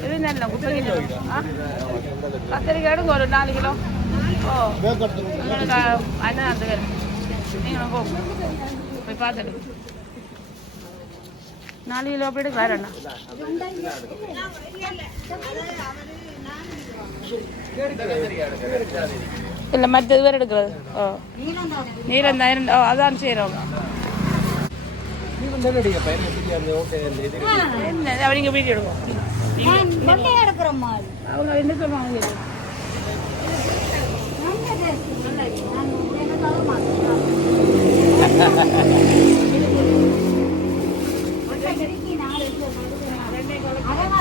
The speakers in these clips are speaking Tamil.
இது நல்ல குப்பைக்கீரை ஆ கத்திரிக்காய் ஒரு நாலு கிலோ ஓ உங்களுக்கு அண்ணன் அந்த பேர் நீங்களும் போங்க போய் பார்த்துட்டு நாலு கிலோ அப்படி வேற அண்ணா இல்லை மற்றது வேறு எடுக்கிறது. ஓ. நீளம் தான். ஓ அதான் செய்கிறோம் என்ன அவங்க வீடியோ கொண்டே எடுக்கிற மாதிரி. அவங்க என்ன சொல்லுவாங்க. அழகா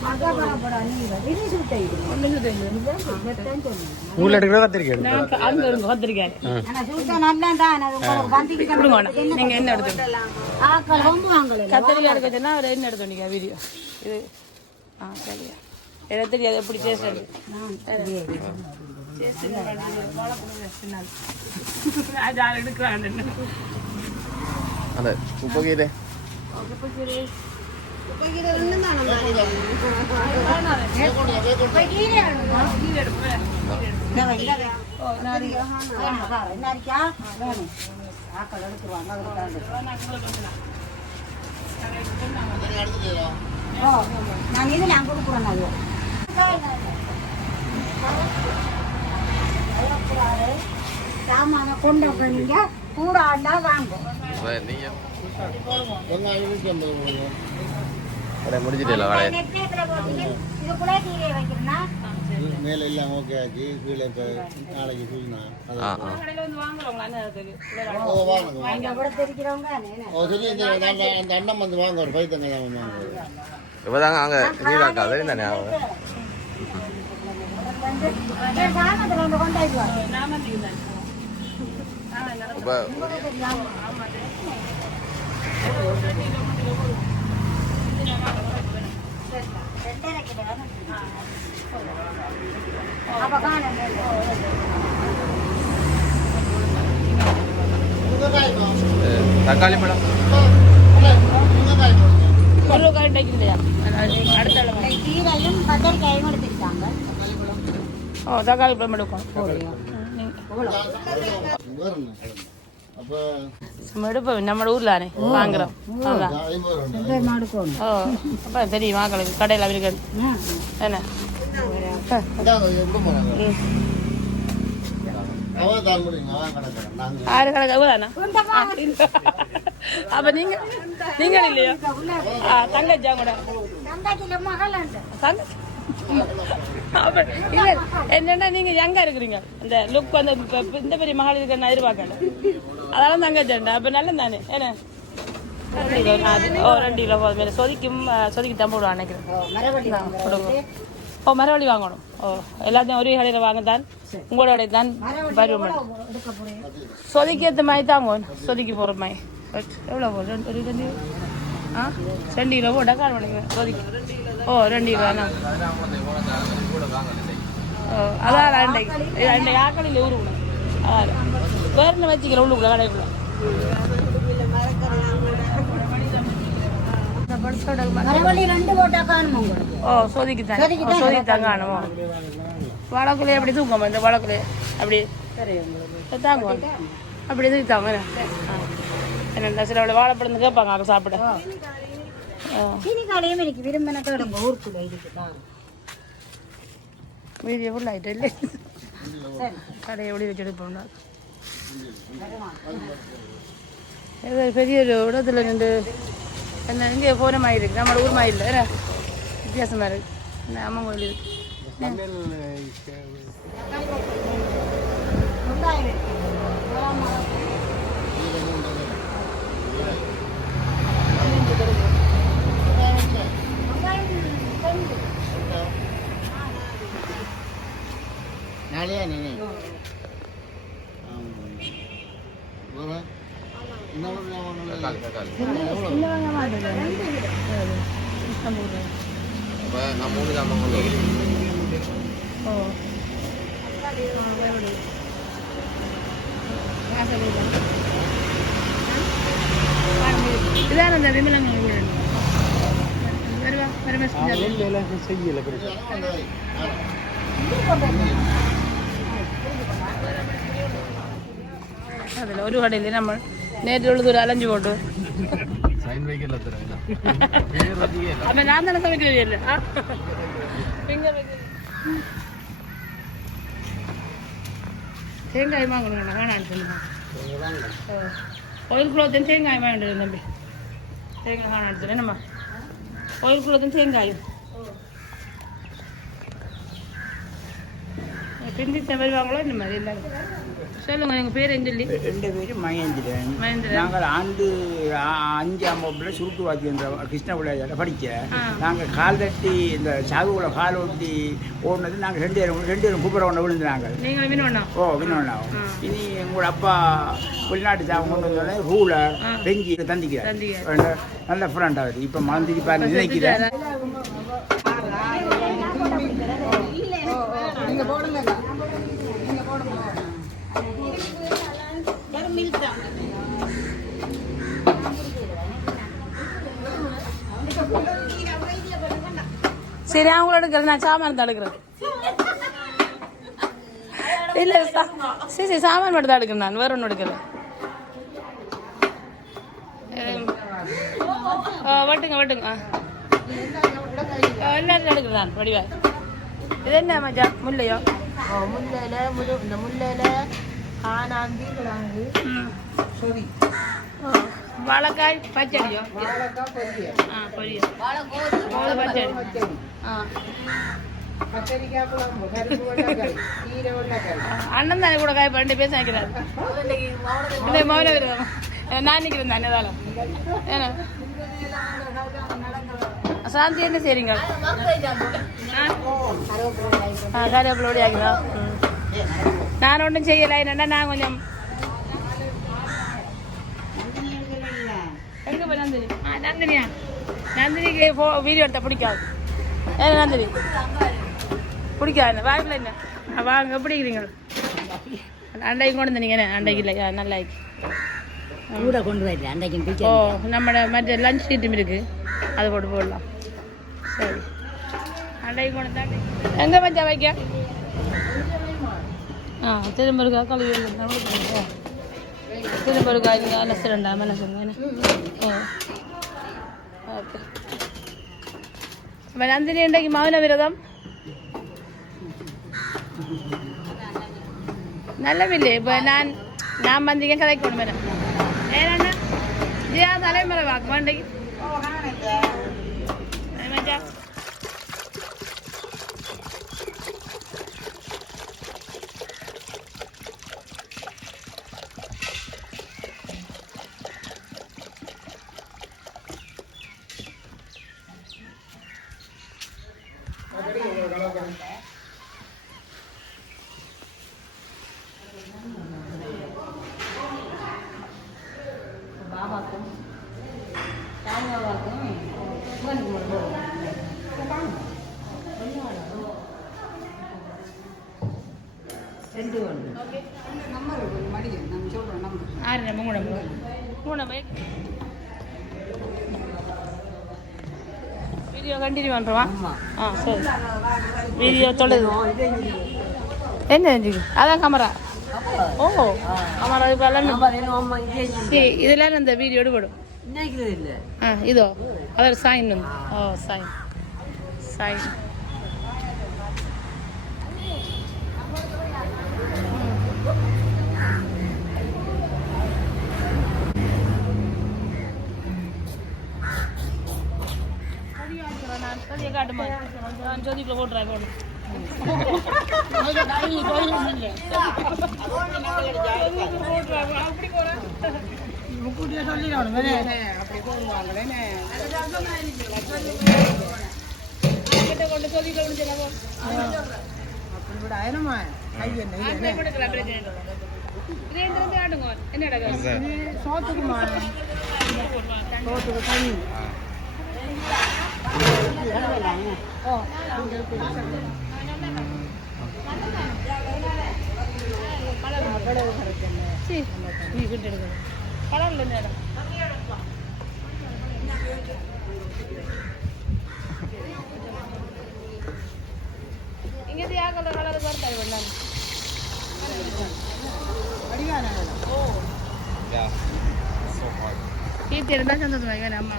விழுந்த அழகா உங்களுக்கு மகாபலப்படா நீங்க விரிசு விட்டை இதான் சொன்னேன் ஊர்ல எடுக்கிற கத்திரிக்காய் நான் அங்கே இருங்க கத்திரிக்காய் ஆனா சுத்த நல்லா தான் அது உங்களுக்கு வந்திக்கு கொடுங்க அண்ணா. நீங்க என்ன எடுத்து ஆக்கள் ரொம்ப வாங்கல கத்திரிக்காய் எடுக்க சொன்னா அவர் என்ன எடுத்து வந்தீங்க வீடியோ இது ஆ சரியா எனக்கு தெரியாது எப்படி பேசுறது அந்த உப்பு கீரை ஆக்கள் எடுத்துருவாங்க அதுக்காக நான் கொடுக்குறேன் அது சாமான கொண்டு நீங்க கூட ஆண்டா வாங்க கடை கீரை வைக்கிறேன்னா மேல எல்லாம் ஓகே ஆச்சு கீழே இப்போ நாளைக்கு இந்த அந்த அண்ணன் வந்து வாங்க ஒரு பைத்தங்க தான் அங்க அதே தானே இப்போ கத்தரிக்காயும் எடுத்துக்கிட்டாங்க ஓ தக்காளி பழம் எடுக்கும் அப்போ நம்ம எடுப்போம் நம்ம ஊர்ல தானே வாங்குறோம் ஓ அப்போ தெரியும் மக்களுக்கு கடையில் அவருக்கு என்ன நாங்கள் ஆறு கணக்கு அப்ப நீங்க நீங்க இல்லையா தங்கச்சா கூட தங்காச்சில மகள் தங்க அப்ப இல்ல என்னன்னா நீங்க யங்கா இருக்கிறீங்க இந்த லுக் வந்து இந்த பெரிய மகள் இருக்க நான் எதிர்பார்க்கல அதெல்லாம் தங்கச்சேன்டா அப்ப நல்லது தானே என்ன ஓ ரெண்டு கிலோ போதும் சொதிக்கும் சொதிக்கு தான் போடுவான் நினைக்கிறேன் ஓ மரவள்ளி வாங்கணும் ஓ எல்லாத்தையும் ஒரே கடையில் வாங்க தான் உங்களோட தான் வருவோம் சொதிக்கு ஏற்ற மாதிரி தாங்க சொதிக்கு போகிற மாதிரி எவ்வளோ ரெண்டு ஒரு ரெண்டு ஆ ரெண்டு கிலோ போட்டா கால் பண்ணிக்கிறேன் சொதிக்கு ஓ ரெண்டு கிலோ ஓ அதான் ரெண்டு ரெண்டு ஆக்களில் ஊருக்குள்ள அதான் வேறு என்ன வச்சுக்கிறேன் உள்ளுக்குள்ள கடைக்குள்ள ஓ சொதிக்கு தான் ஓ, சொதிக்கு தான் காணுமோ? வழக்குலே எப்படி தூக்கமா இந்த வழக்குலே அப்படி. தாங்க அப்படி எதுக்கு தாங்க என்ன சில வாழைப்பழம் கேட்பாங்க அங்கே சாப்பிட. ஓ சீனிக்காலையும் எனக்கு விரும்பின கேடுங்க ஊருக்குள்ள இருக்குதா வீடியோ ஃபுல் ஆகிட்டு இல்லை. கடையை எப்படி வச்சுட்டு போனா ஏதோ பெரிய ஒரு இடத்துல ரெண்டு என்ன இங்கே போன மாதிரி இருக்கு. நம்மளோட ஊர் மாதிரி இல்லை. வித்தியாசமாக இருக்கு. என்ன அம்மன் கோயில் இருக்கு. நாளையா நானே தக்காளி தக்காளி இந்த வாங்க மாட்டேன் நூற்றம்பது ரூபா அப்போ நான் மூணு ஜாமான் கொண்டு வரேன். ஓ இதான் அந்த விமலங்க வருவா வருவா செய்யல அதில் ஒரு கடையில் நம்ம நேற்று உழுது ஒரு அலைஞ்சு போட்டு சைன் வைக்கல தருவேன் பேர் வச்சுக்கே இல்லை அப்போ நான் தானே சமைக்கிறது இல்லை எங்கே தேங்காய் வாங்கணும் வேணான்னு சொல்லுங்க ஒரு கிலோத்தையும் தேங்காய் வேண்டியது தம்பி தேங்காய் வேணான்னு சொல்லி நம்ம ஒரு கிலோத்தையும் தேங்காயும் பிந்தி வருவாங்களோ இந்த மாதிரி எல்லாரும் சொல்லுங்க எங்கள் பேர் சொல்லி. ரெண்டு பேரும் மகேந்திரன். மகேந்திரன். நாங்கள் ஆண்டு அஞ்சாம் வகுப்புல சுருட்டு வாத்தியன்ற கிருஷ்ண பிள்ளையார படிக்க. நாங்கள் கால் தட்டி இந்த சாகுல கால் ஒட்டி ஓடினது நாங்கள் ரெண்டு பேரும் ரெண்டு பேரும் கூப்பிட ஒன்று விழுந்து நாங்கள் மீன் ஓ வினோண்ணாவும் ஆ. இனி எங்களோட அப்பா வெளிநாட்டு சாகம் கொண்டு வந்தோடனே ரூலர். பெஞ்சி தந்திக்கிறார். நல்ல ஃப்ரெண்ட் அவர். இப்போ மறந்துட்டு பாரு நினைக்கிறேன் சரி அவங்களோட எடுக்கிறது நான் சாமான் தான் எடுக்கிறேன் இல்ல சரி சரி சாமான் மட்டும் தான் எடுக்கிறேன் நான் வேற ஒன்றும் எடுக்கிறேன் வட்டுங்க வட்டுங்க எல்லாத்தையும் எடுக்கிறேன் நான் வடிவா. இது என்ன மஜா முல்லையோ? முல்லையில முழு இந்த முல்லையில ம். சொறி ஆ. வாழைக்காய் பச்சடியோ? ஆ பொரியல் கோது பச்சடி. ஆ. அண்ணன் தானே கூட காய் ரெண்டு பேர் சமைக்கிறாரு இல்லை மௌன விரதம் நான் நிற்கிறேன் தானே தானே ஏன்னா? சாந்தி என்ன செய்றீங்க? கருவேப்பிலோடி ஆகிதா நான் ஒன்றும் செய்யலை. என்னன்னா நான் கொஞ்சம் எங்க போய் நந்தினி? ஆ நந்தினியா? நந்தினிக்கு ஃபோ வீடியோ எடுத்த பிடிக்காது. ஏ நந்தினி. பிடிக்காது. என்ன? ஆ, வாங்க எப்படி இருக்கிறீங்க? அண்டைக்கு கொண்டு வந்தீங்க என்ன? அண்டைக்கு இல்லை. நல்லா கூட கொண்டு வரல அன்றைக்கு ஓ நம்மளோட மற்ற லஞ்ச் ஐட்டம் இருக்கு. அதை போட்டு போடலாம். சரி. அண்டைக்கு கொண்டு எங்கே வைக்க? ஆ திரும்ப இருக்கா கழுவி ஓ திரும்ப இருக்கா இங்கே அலசு ரெண்டா மனசுங்க என்ன ஓ ஓகே அப்போ நந்தினி இன்றைக்கு மௌன விரதம் நல்லவில்லை இப்போ நான் நான் வந்தீங்க கதைக்கு கொண்டு வரேன் ஏன்னா ஜியா தலைமுறை வாக்கு வேண்டைக்கு மச்சா ஆறு நம்ம மூணு மூணு பைக் வீடியோ கண்டினியூ பண்ணுறோமா ஆ சரி. வீடியோ தொலைது. என்ன அதான் கேமரா ஓ கேமரா இப்போ எல்லாம் இதெல்லாம் அந்த வீடியோ எடுபடும் ஆ இதோ. அதோட சைன் வந்து ஓ சைன் சைன் நான் பெரிய காட்டுமா எந்த வந்து ஆடுங்க என்னடா கலர்ல இந்த இடம் ഇങ്ങനത്തെ ആ കളർ കളർ പറഞ്ഞാൽ കൊണ്ടാണ് അടിയാനാണല്ലോ ഓ கீர்த்தி இருந்தா சந்தோஷமாக நம்ம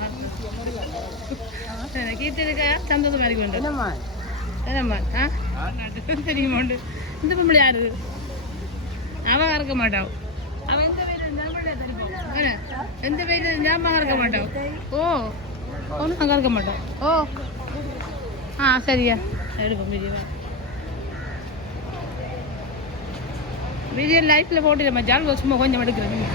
கீர்த்தி இருக்கா? சந்தோஷமா இருக்க வேண்டும். என்னம்மா? ஆ? தெரியுமா உண்டு? இந்த பொம்பளை யாரு? அவன் இருக்க மாட்டான் அவன் எந்த பேர் எந்த பேர் ஞாபகம் இருக்க மாட்டான் ஓ ஒன்றும் அங்கே இருக்க மாட்டான் ஓ. ஆ சரியா. எடுப்போம் வீடியோ ஜால் சும்மா கொஞ்சம் எடுக்கிறேன்.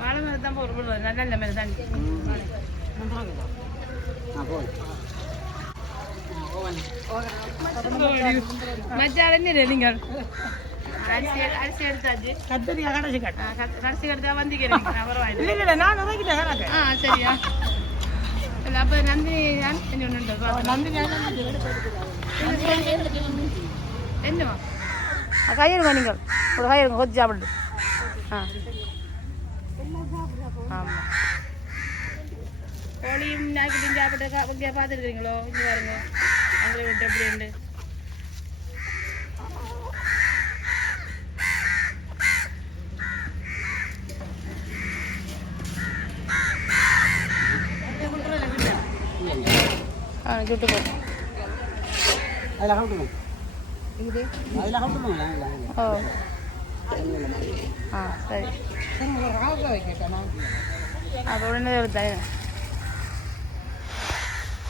வாழை மரம் தான் போடுறது நல்ல நல்ல மாதிரி தான் மச்சான் என்ன நீங்கள் அரிசி அரிசி எடுத்தாச்சு. கத்தரிக்காய் கடைசி கட்டு. கடைசி கடைசியா வந்திக்கிறேன். பரவாயில்ல. இல்லை இல்லை நான் உதைக்கிட்டேன் கணக்கு ஆ சரியா. இல்ல அப்ப நந்தினி நான் கொஞ்சம் பார்க்கலாம் நந்தினி என்னவா கையிருங்க நீங்கள் ஒரு கையிருங்க கொத்தி சாப்பிட்டு கோழியும் நாய்க்குட்டியும் சாப்பிட்டு கா- இங்கே பார்த்துருக்குறீங்களோ இங்கே பாருங்க அங்கே விட்டு எப்படி உண்டு ஆ சுட்டு போ அதில் கவுட்டுணும் அதில் கவுட்டுணும் ஓ ஆ சரி. ராவுக்க உடனே எடுத்தேன்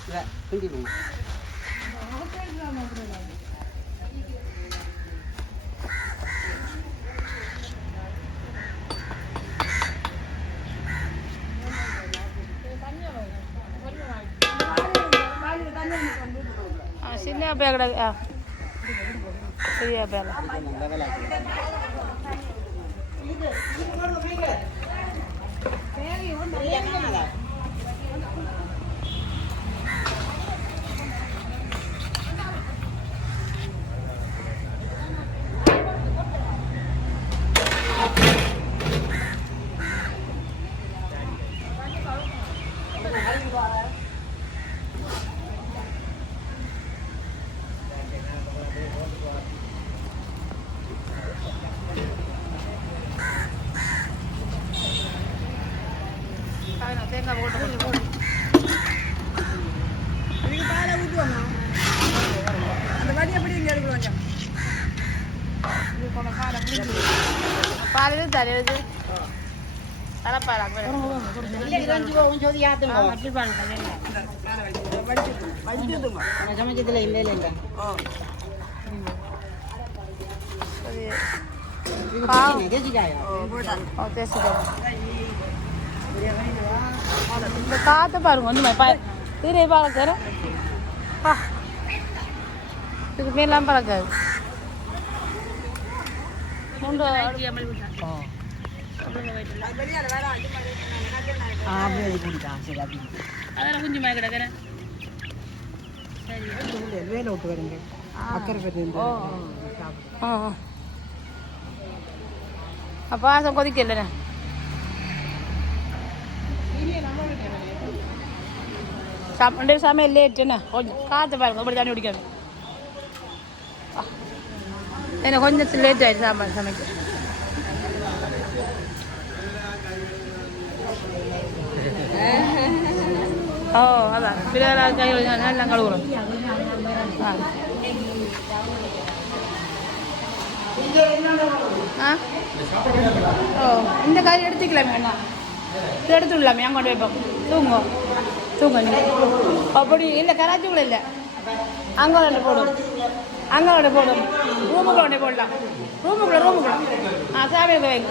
இல்லை சின்ன பேக்கடை ஆ. பெரிய பேக்கடை. Yeah, you want to leave it? அப்படி பால் சமைச்சதில் இல்லை இல்லை இல்லை சரி பாவம் தேசிக்காயா ஓ தேசிக்காய் இந்த காற்றை பாருங்க ஒன்றுமே தீரை பழக்காரு ஆ இதுக்கு மேலாம் பழக்காது மூன்று ஆ அப்படியே அதெல்லாம் குஞ்சு மாதிரி கிடக்குறேன் வேலை விட்டு வருங்க அக்கறை கட்டி கொதிக்கல சமண்டே சமையல் லேட்டுண்ணே கொஞ்சம் காற்று பாருங்க இப்படி தண்ணி குடிக்காது என்ன கொஞ்சம் லேட் ஆயிடுச்சு சாம்பார் சமைக்க ஓ அதான் பிள்ளைகள் கை நல்லா கழுவுறோம் ஆ ஆ ஓ இந்த காய் எடுத்துக்கலாம் அண்ணா இது எடுத்துடலாமே அங்கே கொண்டு வைப்போம் தூங்க தூங்க அப்படி இல்லை கராச்சிக்குள்ள இல்லை அங்கே ரெண்டு போடும் அங்கே ரெண்டு போடும் ரூமுக்குள்ள ஒன்றே போடலாம் ரூமுக்குள்ள ரூமுக்குள்ள ஆ சாமி வைங்க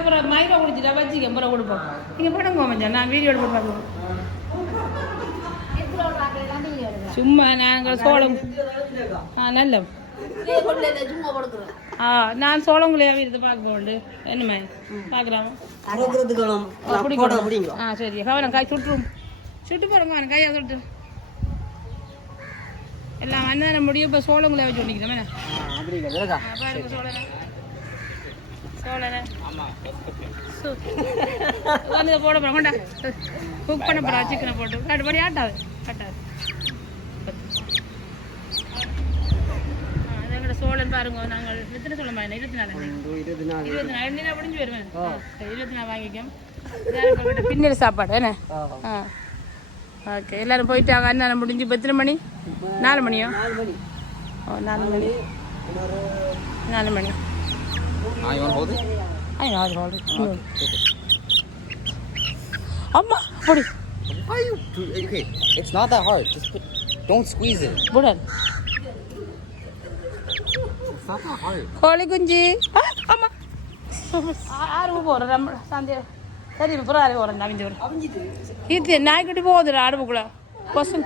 அப்புறம் மைரா குடிச்சிட்டா வச்சுக்க அப்புறம் கொடுப்போம் நீங்கள் போடுங்க மச்சான் நான் வீடியோ எடுத்து பார்ப்போம். சும்மா நாங்கள் சோளம். ஆ நல்ல. ஆ நான் சோளங்குலையா இருந்து பார்க்க போண்டு என்னமே பார்க்குறாங்க ஆ சரி. கவனம் காய் சுட்டுரும். சுட்டு போகிறோங்க காயை சுட்டு. எல்லாம் அண்ணன் முடியும். இப்போ சோளங்குலையா வச்சு ஒட்டிக்கிறோம் பாருங்க சோழனை சோழனை. இதை போட போகிறோம் கொண்டா. குக் பண்ண போகிறோம் சிக்கனை போட்டு. கட்டுப்படி ஆட்டாது கட்டாது ஆ, இது எங்கட சோழன் பாருங்க நாங்கள் எத்தனை பாருங்க? இருபத்தி நாலு. இருபத்தி நாலு. முடிஞ்சு வருவேன். இருபத்தி நாலு வாங்கிக்கோம் பின்னல் சாப்பாடு என்ன? ஓகே எல்லாரும் போயிட்டாங்க. அண்ணன் முடிஞ்சு இப்போ எத்தனை மணி? நாலு மணியோ? ஓ நாலு மணி. நாலு மணி. Ah, you want to hold it? ஐ நாலு மணி அம்மா அப்படி Why you do Okay, it's not that hard. Just put. Don't squeeze it. Budan It's not that hard. கோழி குஞ்சு ஆ, அம்மா ஆ- ஆறு போகிறோம் நம்ம சாந்தியா சரி இப்போ புறம் ஆறு போகிறோம் அவிஞ்சு வரும் இது நாய்க்குட்டி போகுதுடா அடுப்புக்குள்ள கொசு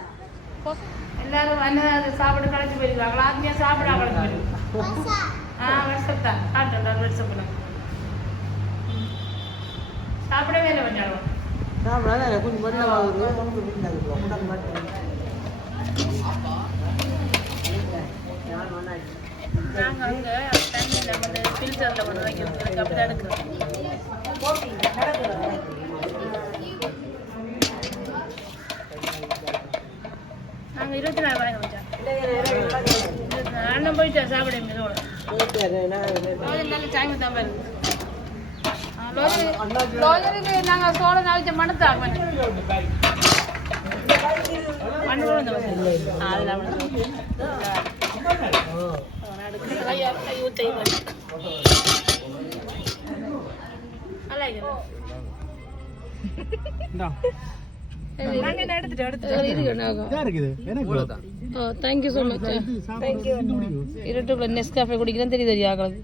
கொசு எல்லாரும் அண்ணன் சாப்பிட களைச்சு போயிருக்காங்களா ஆத்மியா சாப்பிட களைச்சு போயிருக்காங்க ஆ வருஷத்தா காட்டுறா வருஷம் போல சாப்பிடவே இல்லை கொஞ்சம் நாங்கள் அங்கே தண்ணியில் வந்து ஃபில்டரில் வந்து வைக்கிறதுக்கு அப்படி தான் எடுக்கிறோம் நாங்கள் இருபத்தி நாலு வாங்க வச்சோம். அண்ணன் போயிட்டேன் சாப்பிட இதோட நல்ல டைம் தான் பாருங்க லோஜருக்கு நாங்கள் தேங்க்யூ ஸோ மச் இருட்டுக்குள்ள நெஸ்காஃபே குடிக்கிறேன் தெரியுது ஆகிறது